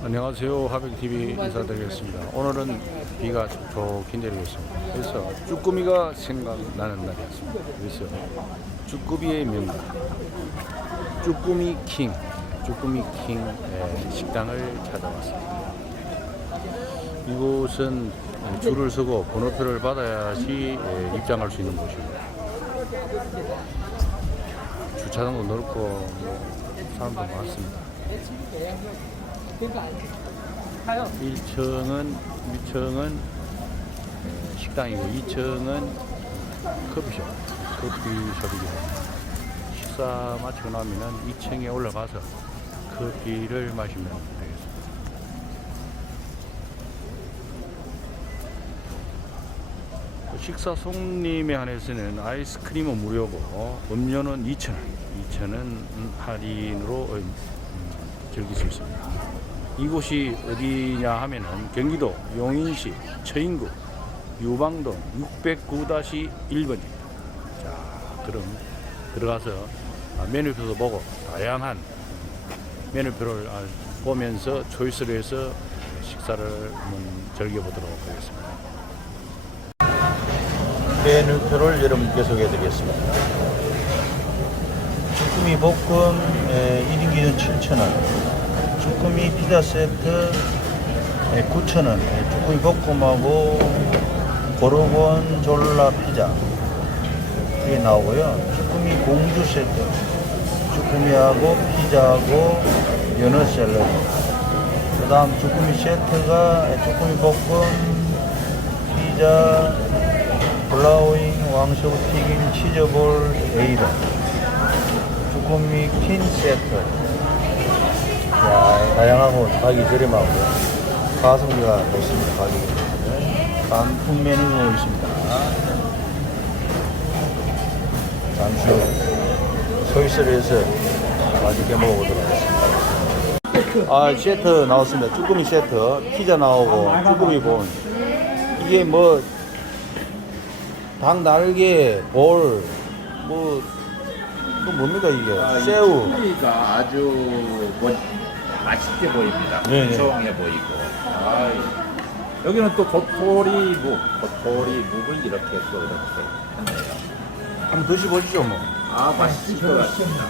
안녕하세요. 하백TV 인사드리겠습니다. 오늘은 비가 좋긴 내리고 있습니다. 그래서 쭈꾸미가 생각나는 날이었습니다. 그래서 쭈꾸미의 명가, 쭈꾸미 킹, 쭈꾸미 킹 예, 식당을 찾아왔습니다. 이곳은 줄을 서고 번호표를 받아야지 예, 입장할 수 있는 곳입니다. 주차장도 넓고 뭐 사람도 많습니다. 1층은 1층은 식당이고 2층은 커피숍 커피숍이고 식사 마치고 나면은 2층에 올라가서 커피를 마시면 되겠습니다. 식사 손님에 한해서는 아이스크림은 무료고 음료는 2,000원, 2,000원 할인으로 음, 즐길 수 있습니다. 이곳이 어디냐 하면은 경기도 용인시 처인구 유방동 609-1번입니다. 자, 그럼 들어가서 아, 메뉴표도 보고 다양한 메뉴표를 아, 보면서 초이스를 해서 식사를 즐겨보도록 하겠습니다. 메뉴표를 여러분께 소개해 드리겠습니다. 쭈꾸미 볶음 1인 기준 7,000원, 쭈꾸미 피자 세트 9,000원, 쭈꾸미 볶음하고 고르곤 졸라 피자 이게 나오고요. 쭈꾸미 공주 세트, 쭈꾸미하고 피자하고 연어 샐러드. 그 다음 쭈꾸미 세트가 쭈꾸미 볶음, 피자, 블라우잉, 왕새우 튀김, 치즈볼, 에이드. 쭈꾸미 킨 세트. 야, 다양하고 가격이 저렴하고 가성비가 좋습니다. 가격이. 단품 메뉴도 있습니다. 잠시 후 소이스를 해서 맛있게 먹어보도록 하겠습니다. 아, 세트 나왔습니다. 쭈꾸미 세트. 피자 나오고, 쭈꾸미 본. 이게 뭐, 닭 날개, 볼, 뭐, 또 뭡니까 이게? 아, 이 새우. 쭈꾸미가 아주 뭐 맛있게 보입니다. 네, 네. 풍성해 보이고. 아, 여기는 또 도토리 묵, 도토리 묵을 이렇게 또 이렇게 했네요. 한번 드셔보시죠, 뭐. 아, 맛있을 것 같습니다.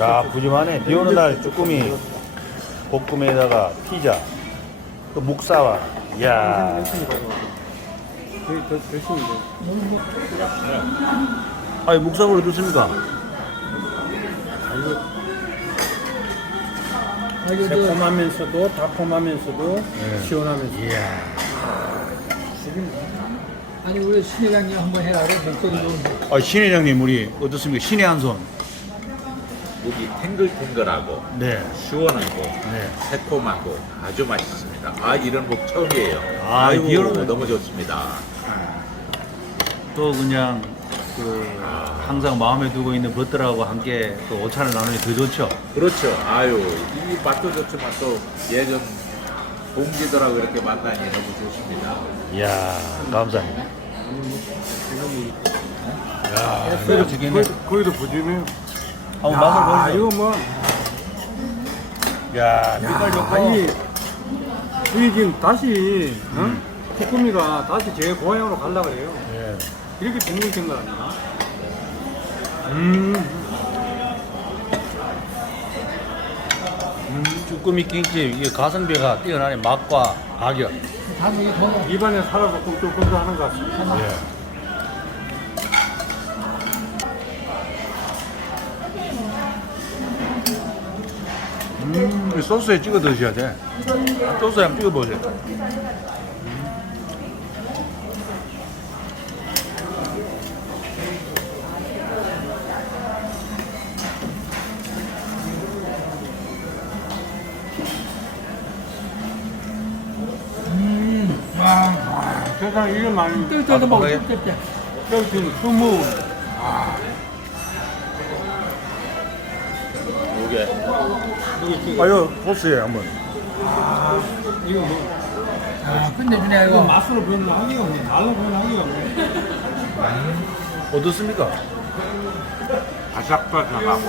야, 부지만해. 비 오는 날 쭈꾸미 볶음에다가 피자, 또 묵사와. 이야. 아니, 묵사발 어떻습니까? 새콤하면서도 달콤하면서도 네. 시원하면서 이야. 아니 우리 신 회장님 한번 해라 그래 목소리 좋은데 아, 신 회장님, 우리 어떻습니까? 신의 한 손. 묵이 탱글탱글하고 네. 시원하고 네. 새콤하고 아주 맛있습니다. 아, 이런 묵 처음이에요. 아, 아이고, 날- 너무 좋습니다. 또 그냥 그 항상 마음에 두고 있는 것들하고 함께 또 오찬을 나누니 더 좋죠. 그렇죠. 아유, 이 맛도 좋지만 또 예전 동지들하고 이렇게 만나니 너무 좋습니다. 이야, 감사합니다. 야, 이거. 거기- 거기도 부지면 한번 맛을 아 보시죠. 이거 뭐 야, 빛깔 좋고. 아니 우리 지금 다시 어? 쭈꾸미가 다시 제 고향으로 가려고 그래요 예. 이렇게 댕글댕글합니다 음. 음, 쭈꾸미 킹집 이게 가성비가 뛰어나네 맛과 가격. 더 입안에 살아서 꿀꿀꿀 하는 것 같습니다 예. 음, 이 소스에 찍어 드셔야 돼. 소스에 한번 찍어 보세요. 세상에 이게 많이 뜰때도 먹어 바삭하게? 뜰때. 여기 지금 스무 이게. 아유, 소스에 한번. 이거 뭐. 아 끝내주네 이거 이거 맛으로 변하기가 없네 말로 변하기가 없네 어떻습니까? 바삭바삭하고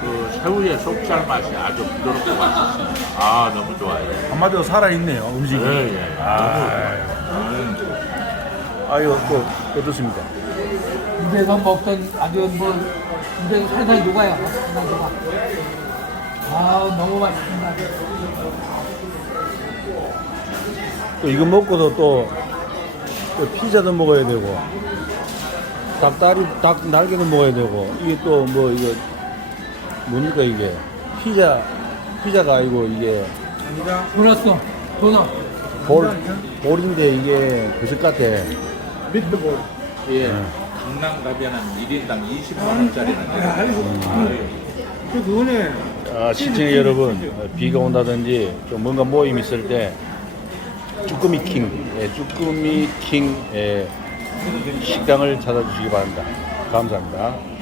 그 새우의 속살 맛이 아주 부드럽고 맛있습니다. 아 너무 좋아요. 한마디로 살아있네요, 음식이. 예, 예. 아, 아유, 또, 어떻습니까? 입에서 먹던 아주 뭐 입에서 살살 녹아요. 살살 녹아. 아 너무 맛있습니다. 또 이거 먹고도 또, 또 피자도 먹어야 되고, 닭다리, 닭 날개도 먹어야 되고, 이게 또 뭐, 이거, 뭡니까, 이게? 피자, 피자가 아니고 이게 돌았어. 도넛. 볼, 볼인데 이게 그릇 같아. 미트볼. 예. 강남 가면은 1인당 20만 원짜리는 그 그거네. 아, 시청자 여러분, 어, 비가 온다든지 좀 뭔가 모임 있을 때 쭈꾸미 킹, 예, 쭈꾸미 킹 예, 식당을 찾아주시기 바랍니다. 감사합니다.